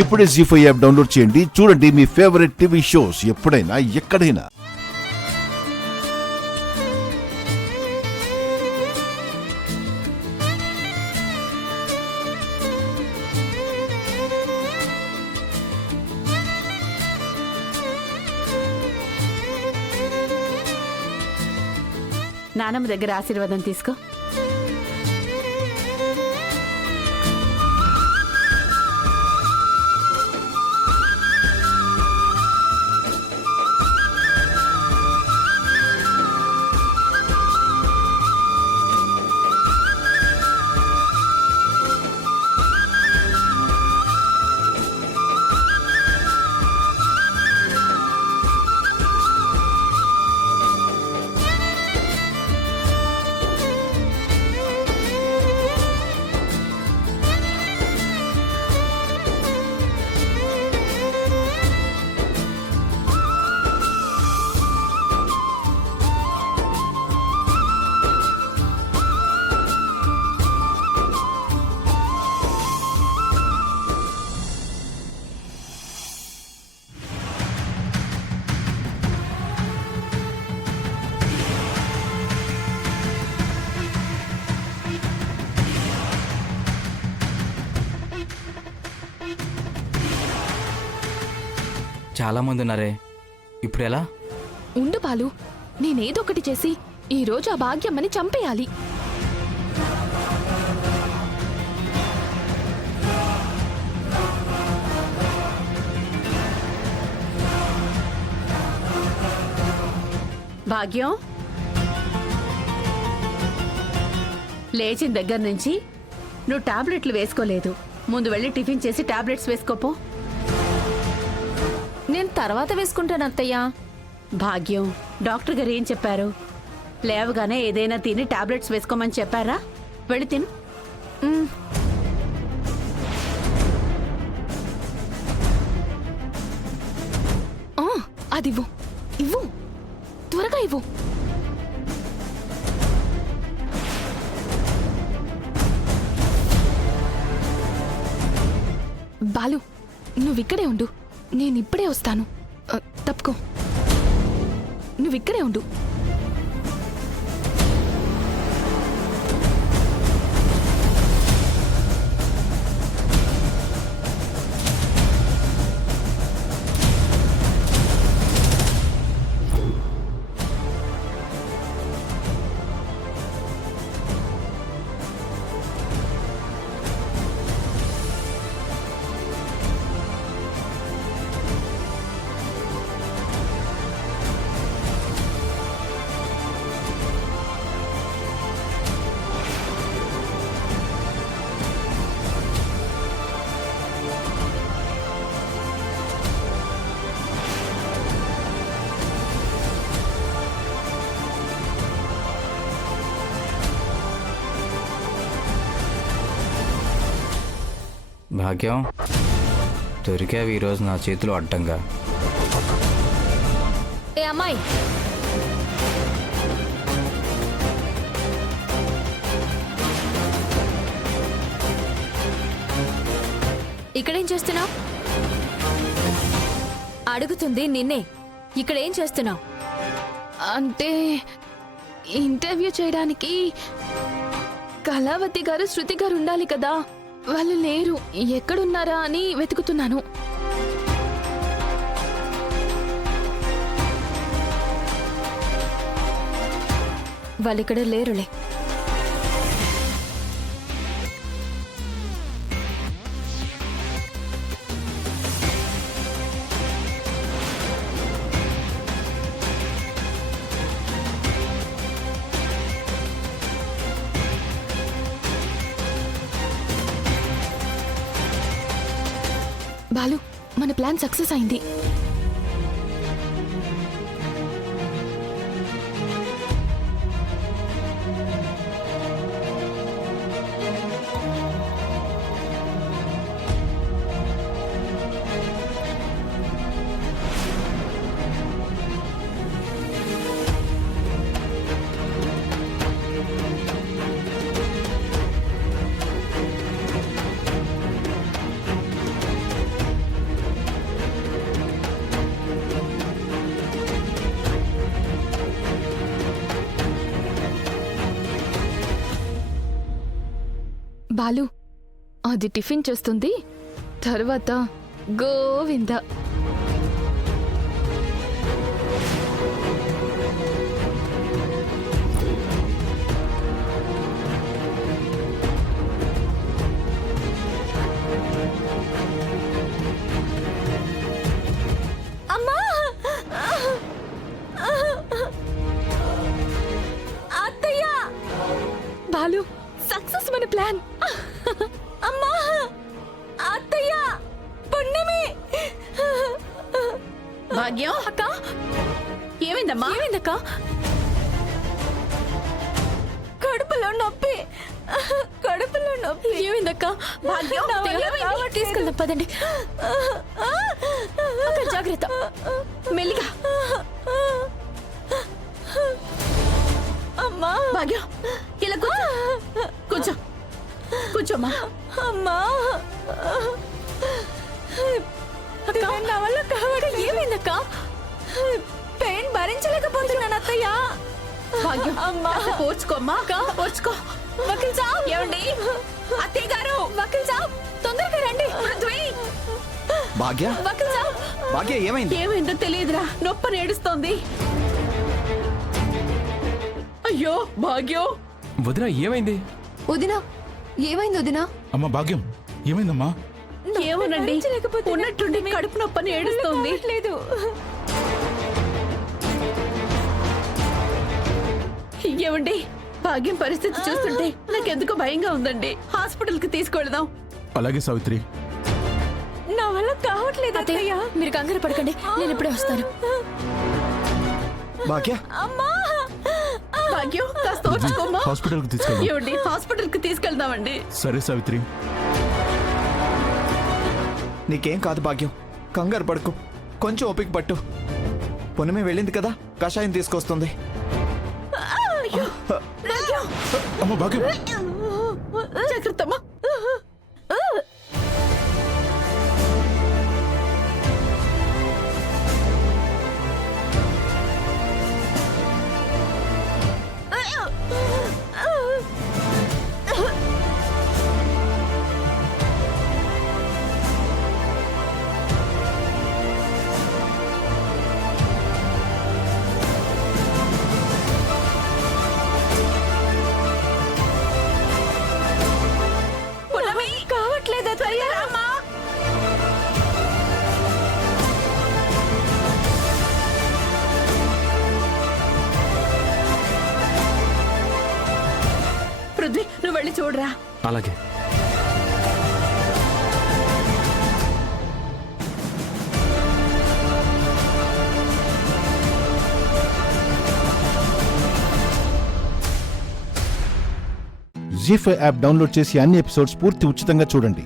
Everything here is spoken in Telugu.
ఇప్పుడే జీ5 యాప్ డౌన్లోడ్ చేయండి. చూడండి మీ ఫేవరెట్ టీవీ షోస్ ఎప్పుడైనా ఎక్కడైనా. నానమ్మ దగ్గర ఆశీర్వాదం తీసుకో. చాలా మంది ఉన్నారే, ఇప్పుడు ఎలా? ఉండు బాలు, నేనేదో ఒకటి చేసి ఈరోజు ఆ భాగ్యమ్మని చంపేయాలి. భాగ్యం, లేచిన దగ్గర నుంచి నువ్వు టాబ్లెట్లు వేసుకోలేదు. ముందు వెళ్ళి టిఫిన్ చేసి టాబ్లెట్స్ వేసుకోపో. నేను తర్వాత వేసుకుంటాను అత్తయ్య. భాగ్యం, డాక్టర్ గారు ఏం చెప్పారు? లేవగానే ఏదైనా తిని టాబ్లెట్స్ వేసుకోమని చెప్పారా? వెళ్ళి తిను. అది ఇవ్వు, ఇవ్వు, త్వరగా ఇవ్వు. బాలు, నువ్విక్కడే ఉండు, నేనిప్పుడే వస్తాను. తప్పుకో, నువ్విక్కడే ఉండు. భాగ్యం, దొరికావు ఈరోజు నా చేతిలో అడ్డంగా. ఏ అమ్మాయి, ఇక్కడేం చేస్తున్నావు? అడుగుతుంది నిన్నే. ఇక్కడేం చేస్తున్నావు? అంటే ఇంటర్వ్యూ చేయడానికి కళావతి గారు, శృతి గారు ఉండాలి కదా, వాళ్ళు లేరు. ఎక్కడున్నారా అని వెతుకుతున్నాను. వాళ్ళిక్కడ లేరులే. బాలు, మన ప్లాన్ సక్సెస్ అయింది. బాలు అది టిఫిన్ చేస్తుంది, తర్వాత గోవింద. అమ్మా, అత్తయ్య, బాలు సక్సెస్ మన ప్లాన్. అమ్మా, అత్తయ్య, పుణ్యమి. భాగ్యం అక్క, ఏమైందమ్మా? ఏమైందక్క? కడుపులో నొప్పి, కడుపులో నొప్పి. ఏమైందక్క? భాగ్యం, ఏమైంది? తీసుకెళ్దాం పదండి. అక్క, జాగ్రత్త, మెల్లిగా. అమ్మా, భాగ్యం ఇలా కూర్చో, కూర్చో, కూర్చోమ్మా. అమ్మా, నా వల్ల కావడం. ఏమైందక్క? పెయిన్ భరించలేకపోతున్నాను అత్తయ్య. భాగ్యం అమ్మా, ఓర్చుకోమ్మా, ఓర్చుకో. వకీల్ సాబ్, ఏమండి అత్తయ్య గారు? వకీల్ సాబ్, తొందరగా రండి. పృథ్వీ, భాగ్య, వకీల్ సాబ్, భాగ్య ఏమైంది? ఏమైందో తెలియదురా, నొప్పి ఏడుస్తోంది. అయ్యో భాగ్యం, వదిన ఏమైంది? వదినా, ఏమైంది వదినా? అమ్మ భాగ్యం ఏమైందమ్మా? ఏమోనండి, ఉన్నట్టుండి కడుపు నొప్పని ఏడుస్తోంది. లేదు. ఏమండి, భాగ్యం పరిస్థితి చూస్తుంటే నాకెందుకో భయంగా ఉందండి. హాస్పిటల్ కి తీసుకెళ్దాం. అలాగే సావిత్రి. నా వల్ల కావట్లేదు అత్తయ్య. మీరు కంగారు పడకండి, నేను ఇప్పుడే వస్తాను. భాగ్య, అమ్మా, భాగ్యం కాస్త ఓర్చుకోమ్మా. హాస్పిటల్ కు తీసుకెళ్దాం. ఏమండి, హాస్పిటల్ కి తీసుకెళ్దామండి. సరే సావిత్రి. నీకేం కాదు భాగ్యం, కంగారు పడుకు, కొంచెం ఓపిక పట్టు. పొన్నమే వెళ్ళింది కదా, కషాయం తీసుకొస్తుంది. అమ్మ భాగ్యం, జాగ్రత్తమ్మా. కావట్లేదు అత్తయ్య. పృథ్వీ, నువ్వు వెళ్ళి చూడరా. అలాగే. జీ5 యాప్ డౌన్లోడ్ చేసి అన్ని ఎపిసోడ్స్ పూర్తి ఉచితంగా చూడండి.